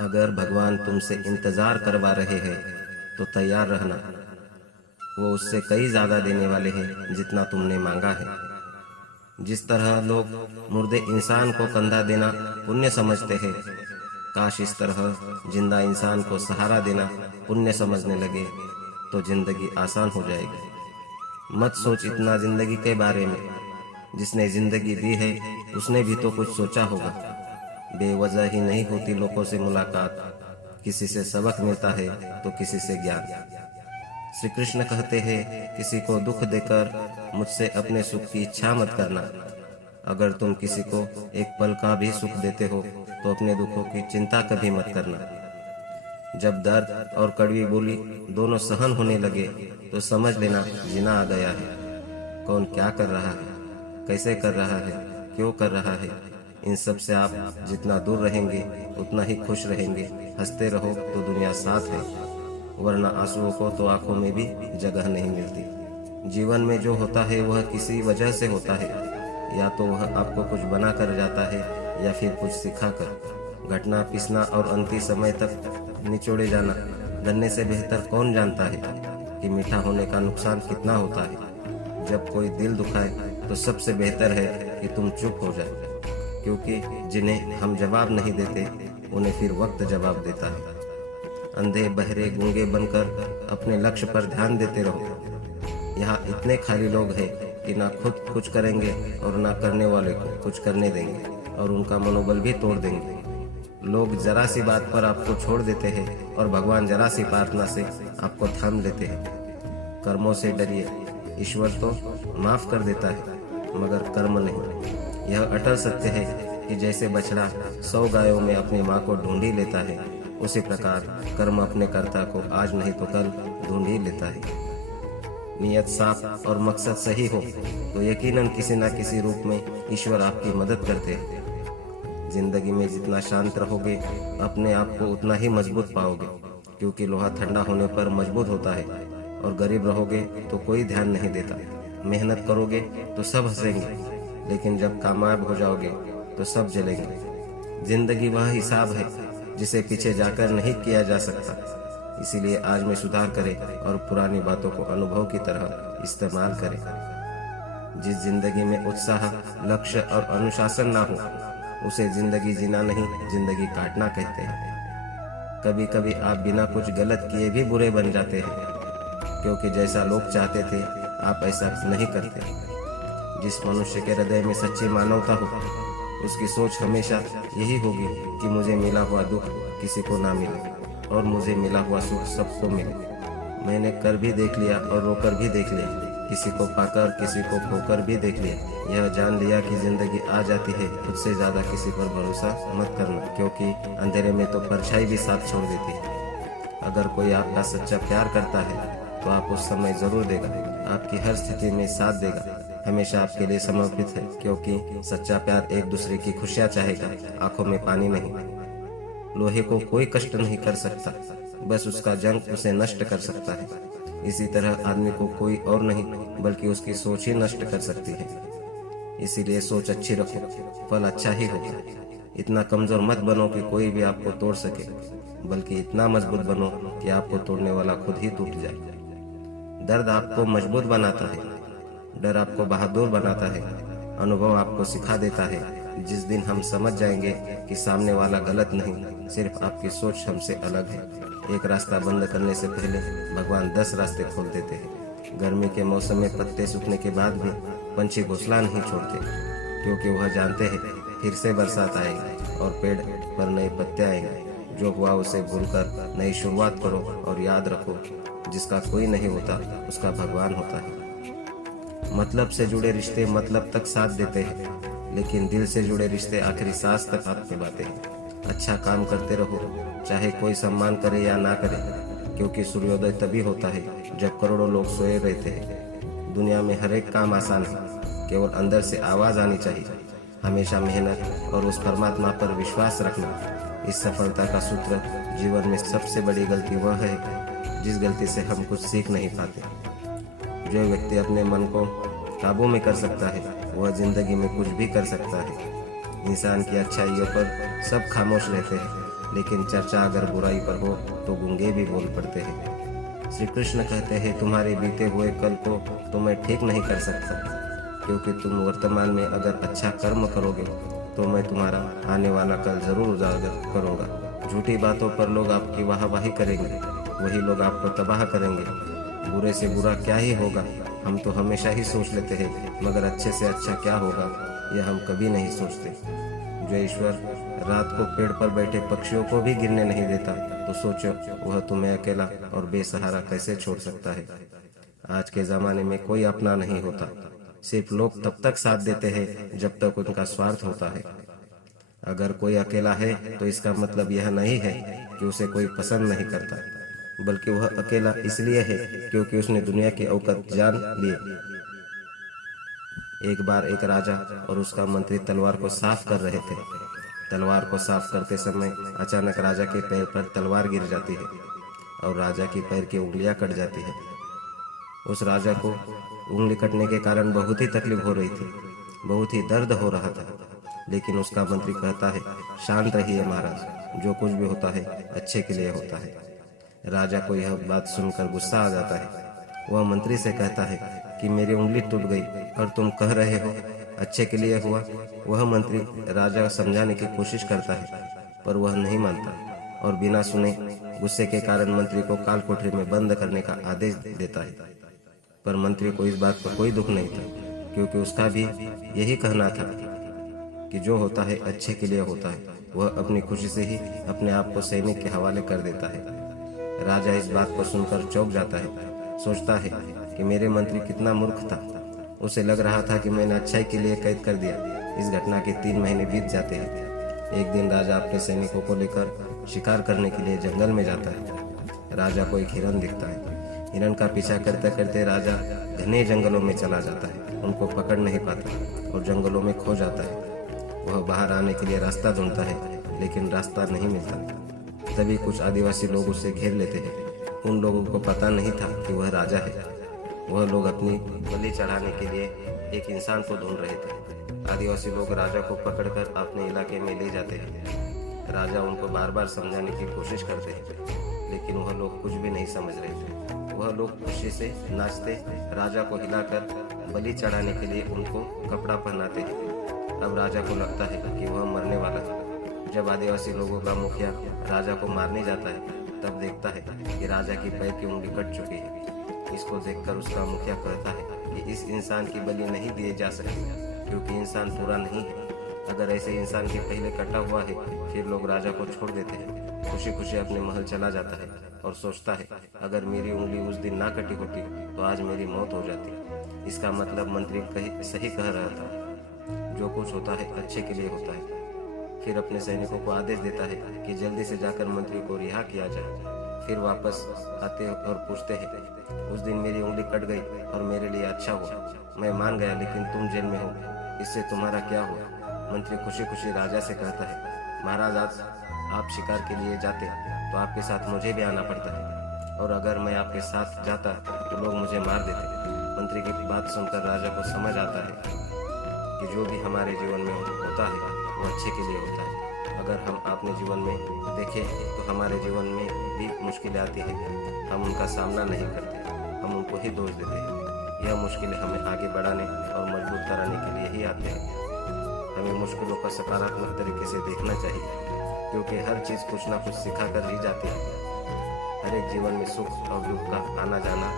अगर भगवान तुमसे इंतजार करवा रहे हैं तो तैयार रहना। वो उससे कई ज्यादा देने वाले हैं जितना तुमने मांगा है। जिस तरह लोग मुर्दे इंसान को कंधा देना पुण्य समझते हैं, काश इस तरह जिंदा इंसान को सहारा देना पुण्य समझने लगे तो जिंदगी आसान हो जाएगी। मत सोच इतना जिंदगी के बारे में। जिसने जिंदगी दी है उसने भी तो कुछ सोचा होगा। बेवजह ही नहीं होती लोगों से मुलाकात, किसी से सबक मिलता है तो किसी से ज्ञान। श्री कृष्ण कहते हैं, किसी को दुख देकर मुझसे अपने सुख की इच्छा मत करना। अगर तुम किसी को एक पल का भी सुख देते हो तो अपने दुखों की चिंता कभी मत करना। जब दर्द और कड़वी बोली दोनों सहन होने लगे तो समझ लेना जीना आ गया है। कौन क्या कर रहा है, कैसे कर रहा है, क्यों कर रहा है, इन सब से आप जितना दूर रहेंगे उतना ही खुश रहेंगे। हंसते रहो तो दुनिया साथ है, वरना आंसुओं को तो आंखों में भी जगह नहीं मिलती। जीवन में जो होता है वह किसी वजह से होता है, या तो वह आपको कुछ बना कर जाता है या फिर कुछ सिखा कर। घटना पिसना और अंतिम समय तक निचोड़े जाना गन्ने से बेहतर कौन जानता है कि मीठा होने का नुकसान कितना होता है। जब कोई दिल दुखाए तो सबसे बेहतर है कि तुम चुप हो जाए, क्योंकि जिन्हें हम जवाब नहीं देते उन्हें फिर वक्त जवाब देता है। अंधे बहरे गूंगे बनकर अपने लक्ष्य पर ध्यान देते रहो। यहाँ इतने खाली लोग हैं कि ना खुद कुछ करेंगे और ना करने वाले को कुछ करने देंगे, और उनका मनोबल भी तोड़ देंगे। लोग जरा सी बात पर आपको छोड़ देते हैं और भगवान जरा सी प्रार्थना से आपको थाम लेते हैं। कर्मों से डरिए, ईश्वर तो माफ कर देता है मगर कर्म नहीं। यह अटल सत्य है कि जैसे बछड़ा 100 गायों में अपनी माँ को ढूंढ ही लेता है, उसी प्रकार कर्म अपने कर्ता को आज नहीं तो कल ढूंढ ही लेता है। नियत साफ और मकसद सही हो तो यकीनन किसी न किसी रूप में ईश्वर आपकी मदद करते हैं। जिंदगी में जितना शांत रहोगे अपने आप को उतना ही मजबूत पाओगे, क्योंकि लोहा ठंडा होने पर मजबूत होता है। और गरीब रहोगे तो कोई ध्यान नहीं देता। मेहनत करोगे तो सब हंसेंगे, लेकिन जब कामयाब हो जाओगे तो सब जलेंगे। जिंदगी वह हिसाब है जिसे पीछे जाकर नहीं किया जा सकता। इसीलिए आज में सुधार करें और पुरानी बातों को अनुभव की तरह इस्तेमाल करें। जिस जिंदगी में उत्साह, लक्ष्य और अनुशासन ना हो उसे जिंदगी जीना नहीं, जिंदगी काटना कहते हैं। कभी कभी आप बिना कुछ गलत किए भी बुरे बन जाते हैं, क्योंकि जैसा लोग चाहते थे आप ऐसा नहीं करते। जिस मनुष्य के हृदय में सच्ची मानवता हो उसकी सोच हमेशा यही होगी कि मुझे मिला हुआ दुख किसी को ना मिले और मुझे मिला हुआ सुख सबको मिले। मैंने कर भी देख लिया और रोकर भी देख लिया, किसी को पाकर किसी को खोकर भी देख लिया। यह जान लिया कि जिंदगी आ जाती है, खुद से ज्यादा किसी पर भरोसा मत करना, क्योंकि अंधेरे में तो परछाई भी साथ छोड़ देती है। अगर कोई आपका सच्चा प्यार करता है तो आप उस समय जरूर देगा, आपकी हर स्थिति में साथ देगा, हमेशा आपके लिए समर्पित है, क्योंकि सच्चा प्यार एक दूसरे की खुशियां चाहेगा, आंखों में पानी नहीं। लोहे को कोई कष्ट नहीं कर सकता, बस उसका जंग उसे नष्ट कर सकता है। इसी तरह आदमी को कोई और नहीं बल्कि उसकी सोच ही नष्ट कर सकती है। इसीलिए सोच अच्छी रखो, फल अच्छा ही होगा। इतना कमजोर मत बनो कि कोई भी आपको तोड़ सके, बल्कि इतना मजबूत बनो कि आपको तोड़ने वाला खुद ही टूट जाए। दर्द आपको मजबूत बनाता है, डर आपको बहादुर बनाता है, अनुभव आपको सिखा देता है। जिस दिन हम समझ जाएंगे कि सामने वाला गलत नहीं, सिर्फ आपकी सोच हमसे अलग है। एक रास्ता बंद करने से पहले भगवान 10 रास्ते खोल देते हैं। गर्मी के मौसम में पत्ते सूखने के बाद भी पंछी घोंसला नहीं छोड़ते, क्योंकि वह जानते हैं फिर से बरसात आएगी और पेड़ पर नए पत्ते आएंगे। जो हुआ उसे भूलकर नई शुरुआत करो और याद रखो, जिसका कोई नहीं होता उसका भगवान होता है। मतलब से जुड़े रिश्ते मतलब तक साथ देते हैं, लेकिन दिल से जुड़े रिश्ते आखिरी सांस तक हाथ निभाते हैं। अच्छा काम करते रहो, चाहे कोई सम्मान करे या ना करे, क्योंकि सूर्योदय तभी होता है जब करोड़ों लोग सोए रहते हैं। दुनिया में हर एक काम आसान है, केवल अंदर से आवाज आनी चाहिए। हमेशा मेहनत और उस परमात्मा पर विश्वास रखना। इस सफलता का सूत्र, जीवन में सबसे बड़ी गलती वह है जिस गलती से हम कुछ सीख नहीं पाते। जो व्यक्ति अपने मन को काबू में कर सकता है वह जिंदगी में कुछ भी कर सकता है। इंसान की अच्छाइयों पर सब खामोश रहते हैं, लेकिन चर्चा अगर बुराई पर हो तो गूंगे भी बोल पड़ते हैं। श्री कृष्ण कहते हैं, तुम्हारे बीते हुए कल को तो मैं ठीक नहीं कर सकता, क्योंकि तुम वर्तमान में अगर अच्छा कर्म करोगे तो मैं तुम्हारा आने वाला कल जरूर उजागर करूँगा। झूठी बातों पर लोग आपकी वाहवाही करेंगे, वही लोग आपको तबाह करेंगे। बुरे से बुरा क्या ही होगा हम तो हमेशा ही सोच लेते हैं, मगर अच्छे से अच्छा क्या होगा यह हम कभी नहीं सोचते। जो ईश्वर रात को पेड़ पर बैठे पक्षियों को भी गिरने नहीं देता, तो सोचो वह तुम्हें अकेला और बेसहारा कैसे छोड़ सकता है। आज के ज़माने में कोई अपना नहीं होता, सिर्फ लोग तब तक साथ देते हैं जब तक उनका स्वार्थ होता है। अगर कोई अकेला है तो इसका मतलब यह नहीं है कि उसे कोई पसंद नहीं करता, बल्कि वह अकेला इसलिए है क्योंकि उसने दुनिया की औकात जान लिए। एक बार एक राजा और उसका मंत्री तलवार को साफ कर रहे थे। तलवार को साफ करते समय अचानक राजा के पैर पर तलवार गिर जाती है और राजा की पैर की उंगलियां कट जाती है। उस राजा को उंगली कटने के कारण बहुत ही तकलीफ हो रही थी, बहुत ही दर्द हो रहा था, लेकिन उसका मंत्री कहता है, शांत रहिए महाराज, जो कुछ भी होता है अच्छे के लिए होता है। राजा को यह बात सुनकर गुस्सा आ जाता है। वह मंत्री से कहता है कि मेरी उंगली टूट गई और तुम कह रहे हो अच्छे के लिए हुआ। वह मंत्री राजा समझाने की कोशिश करता है, पर वह नहीं मानता और बिना सुने गुस्से के कारण मंत्री को काल कोठरी में बंद करने का आदेश देता है। पर मंत्री को इस बात पर कोई दुख नहीं था, क्योंकि उसका भी यही कहना था कि जो होता है अच्छे के लिए होता है। वह अपनी खुशी से ही अपने आप को सैनिक के हवाले कर देता है। राजा इस बात को सुनकर चौंक जाता है, सोचता है कि मेरे मंत्री कितना मूर्ख था। उसे लग रहा था कि मैंने अच्छाई के लिए कैद कर दिया। इस घटना के 3 महीने बीत जाते हैं। एक दिन राजा अपने सैनिकों को लेकर शिकार करने के लिए जंगल में जाता है। राजा को एक हिरन दिखता है। हिरन का पीछा करते करते राजा घने जंगलों में चला जाता है, उनको पकड़ नहीं पाता और जंगलों में खो जाता है। वह बाहर आने के लिए रास्ता ढूंढता है, लेकिन रास्ता नहीं मिलता। तभी कुछ आदिवासी लोग उसे घेर लेते हैं। उन लोगों को पता नहीं था कि वह राजा है। वह लोग अपनी बलि चढ़ाने के लिए एक इंसान को ढूंढ रहे थे। आदिवासी लोग राजा को पकड़कर अपने इलाके में ले जाते हैं। राजा उनको बार बार समझाने की कोशिश करते हैं, लेकिन वह लोग कुछ भी नहीं समझ रहे थे। वह लोग खुशी से नाचते राजा को हिलाकर बलि चढ़ाने के लिए उनको कपड़ा पहनाते हैं। अब राजा को लगता है कि वह मरने वाला है। जब आदिवासी लोगों का मुखिया राजा को मारने जाता है, तब देखता है कि राजा की पैर की उंगली कट चुकी है। इसको देखकर उसका मुखिया कहता है कि इस इंसान की बलि नहीं दी जा सकती, क्योंकि इंसान पूरा नहीं है। अगर ऐसे इंसान के पहले कटा हुआ है, फिर लोग राजा को छोड़ देते हैं। खुशी खुशी अपने महल चला जाता है और सोचता है, अगर मेरी उंगली उस दिन ना कटी होती तो आज मेरी मौत हो जाती। इसका मतलब मंत्री सही कह रहा था, जो कुछ होता है अच्छे के लिए होता है। फिर अपने सैनिकों को आदेश देता है कि जल्दी से जाकर मंत्री को रिहा किया जाए। फिर वापस आते और पूछते हैं, उस दिन मेरी उंगली कट गई और मेरे लिए अच्छा हुआ। मैं मान गया, लेकिन तुम जेल में हो, इससे तुम्हारा क्या हुआ? मंत्री खुशी खुशी राजा से कहता है, महाराज आज आप शिकार के लिए जाते तो आपके साथ मुझे भी आना पड़ता है, और अगर मैं आपके साथ जाता तो लोग मुझे मार देते। मंत्री की बात सुनकर राजा को समझ आता है कि जो भी हमारे जीवन में होता है वो अच्छे के लिए होता है। अगर हम अपने जीवन में देखें तो हमारे जीवन में भी मुश्किलें आती हैं, हम उनका सामना नहीं करते, हम उनको ही दोष देते हैं। यह मुश्किलें हमें आगे बढ़ाने और मजबूत कराने के लिए ही आते हैं। हमें मुश्किलों को सकारात्मक तरीके से देखना चाहिए, क्योंकि हर चीज़ कुछ ना कुछ सिखा कर ही जाती है। हर एक जीवन में सुख और दुख का आना जाना